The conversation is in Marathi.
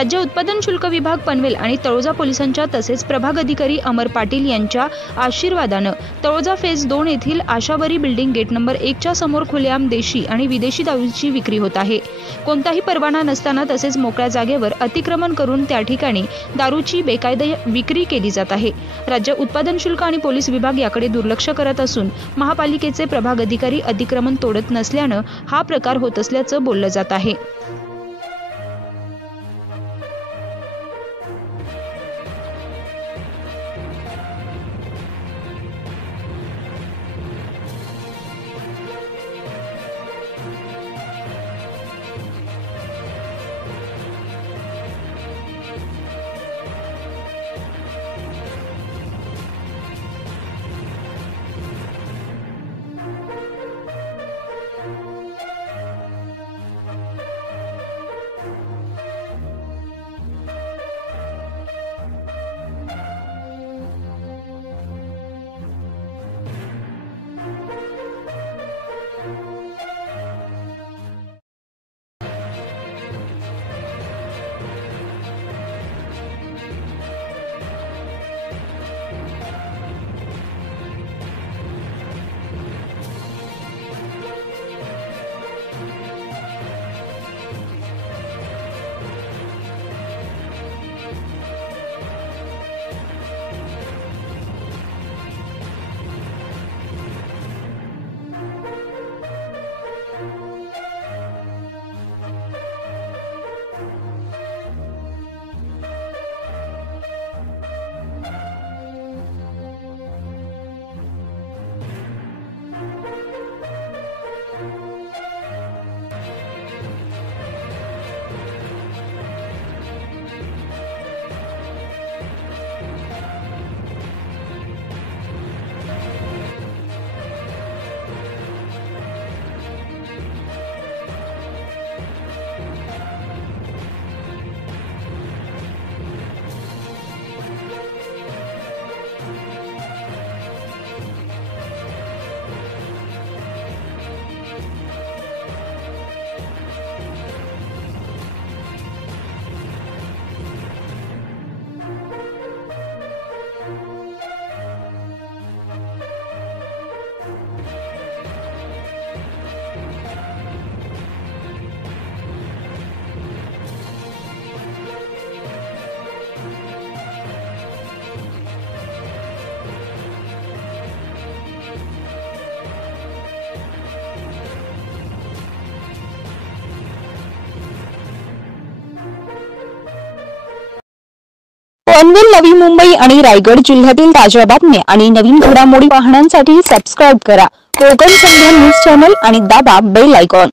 राज्य उत्पादन शुल्क विभाग पनवेल आणि तळोजा पोलिसांच्या तसेच प्रभाग अधिकारी अमर पाटील यांच्या आशीर्वादाने तळोजा फेज 2 येथील आशाबरी बिल्डिंग गेट नंबर 1 च्या समोर खुलेआम देशी आणि विदेशी दारूची विक्री होत आहे। कोणताही परवाना नसताना तसेच मोकळ्या जागेवर अतिक्रमण करून त्या ठिकाणी दारूची बेकायदा विक्री केली जात आहे। राज्य उत्पादन शुल्क आणि पोलीस विभाग याकडे दुर्लक्ष करत असून महापालिकेचे प्रभाग अधिकारी अतिक्रमण तोडत नसल्याने हा प्रकार होत असल्याचं बोललं जात आहे। पनवेल, नवी मुंबई आणि रायगड जिल्ह्यातील ताज्या बातम्या आणि नवीन घडामोडी पाहण्यासाठी सबस्क्राइब करा कोकण संध्या न्यूज चॅनल आणि दाबा बेल आयकॉन।